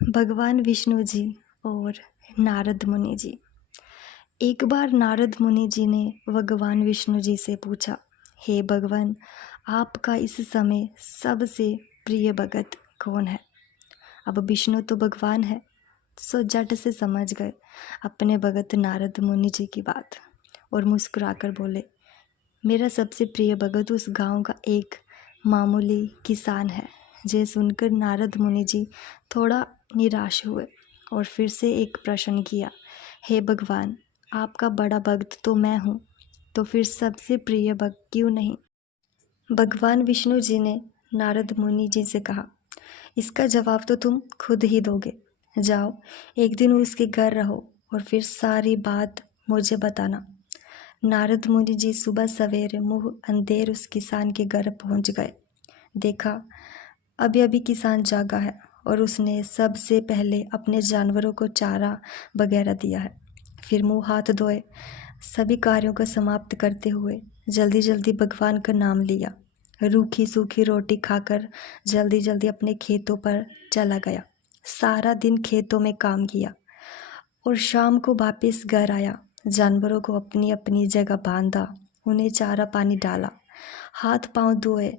भगवान विष्णु जी और नारद मुनि जी। एक बार नारद मुनि जी ने भगवान विष्णु जी से पूछा, हे भगवान, आपका इस समय सबसे प्रिय भगत कौन है? अब विष्णु तो भगवान है, सो झट से समझ गए अपने भगत नारद मुनि जी की बात और मुस्कुराकर बोले, मेरा सबसे प्रिय भगत उस गांव का एक मामूली किसान है। ये सुनकर नारद मुनि जी थोड़ा निराश हुए और फिर से एक प्रश्न किया, हे भगवान, आपका बड़ा भक्त तो मैं हूँ, तो फिर सबसे प्रिय भक्त क्यों नहीं? भगवान विष्णु जी ने नारद मुनि जी से कहा, इसका जवाब तो तुम खुद ही दोगे। जाओ, एक दिन उसके घर रहो और फिर सारी बात मुझे बताना। नारद मुनि जी सुबह सवेरे मुंह अंधेर उस किसान के घर पहुंच गए। देखा, अभी अभी किसान जागा है और उसने सबसे पहले अपने जानवरों को चारा वगैरह दिया है। फिर मुंह हाथ धोए, सभी कार्यों को समाप्त करते हुए जल्दी जल्दी भगवान का नाम लिया। रूखी सूखी रोटी खाकर जल्दी जल्दी अपने खेतों पर चला गया। सारा दिन खेतों में काम किया और शाम को वापस घर आया। जानवरों को अपनी अपनी जगह बांधा, उन्हें चारा पानी डाला, हाथ पांव धोए,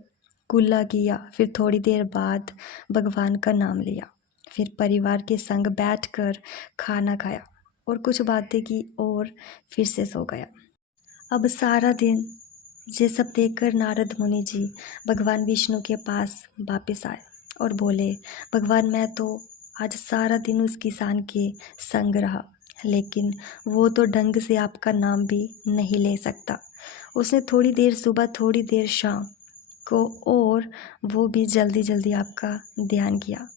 कुल्ला किया। फिर थोड़ी देर बाद भगवान का नाम लिया। फिर परिवार के संग बैठकर खाना खाया और कुछ बातें की और फिर से सो गया। अब सारा दिन ये सब देखकर नारद मुनि जी भगवान विष्णु के पास वापस आए और बोले, भगवान, मैं तो आज सारा दिन उस किसान के संग रहा, लेकिन वो तो ढंग से आपका नाम भी नहीं ले सकता। उसने थोड़ी देर सुबह थोड़ी देर शाम को, और वो भी जल्दी जल्दी आपका ध्यान किया,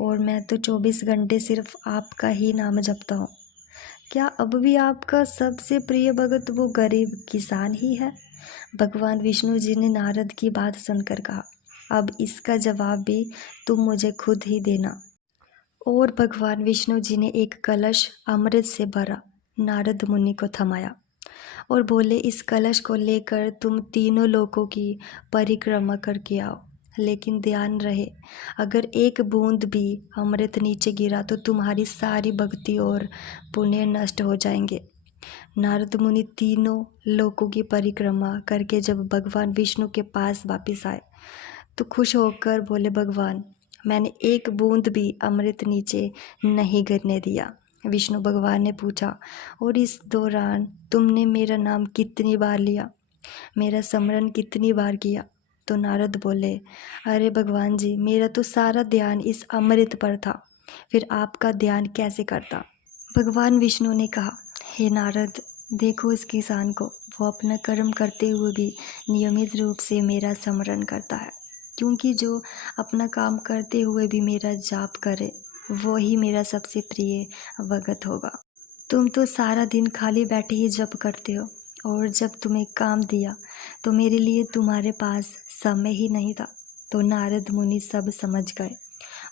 और मैं तो 24 घंटे सिर्फ आपका ही नाम जपता हूँ। क्या अब भी आपका सबसे प्रिय भगत वो गरीब किसान ही है? भगवान विष्णु जी ने नारद की बात सुनकर कहा, अब इसका जवाब भी तुम मुझे खुद ही देना। और भगवान विष्णु जी ने एक कलश अमृत से भरा नारद मुनि को थमाया और बोले, इस कलश को लेकर तुम तीनों लोकों की परिक्रमा करके आओ, लेकिन ध्यान रहे, अगर एक बूंद भी अमृत नीचे गिरा तो तुम्हारी सारी भक्ति और पुण्य नष्ट हो जाएंगे। नारद मुनि तीनों लोकों की परिक्रमा करके जब भगवान विष्णु के पास वापस आए तो खुश होकर बोले, भगवान, मैंने एक बूंद भी अमृत नीचे नहीं गिरने दिया। विष्णु भगवान ने पूछा, और इस दौरान तुमने मेरा नाम कितनी बार लिया, मेरा स्मरण कितनी बार किया? तो नारद बोले, अरे भगवान जी, मेरा तो सारा ध्यान इस अमृत पर था, फिर आपका ध्यान कैसे करता? भगवान विष्णु ने कहा, हे नारद, देखो इस किसान को, वो अपना कर्म करते हुए भी नियमित रूप से मेरा स्मरण करता है, क्योंकि जो अपना काम करते हुए भी मेरा जाप करे वो ही मेरा सबसे प्रिय भगत होगा। तुम तो सारा दिन खाली बैठे ही जप करते हो, और जब तुम्हें काम दिया तो मेरे लिए तुम्हारे पास समय ही नहीं था। तो नारद मुनि सब समझ गए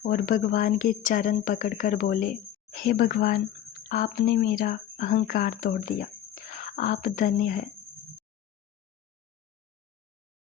और भगवान के चरण पकड़कर बोले, हे भगवान, आपने मेरा अहंकार तोड़ दिया, आप धन्य है।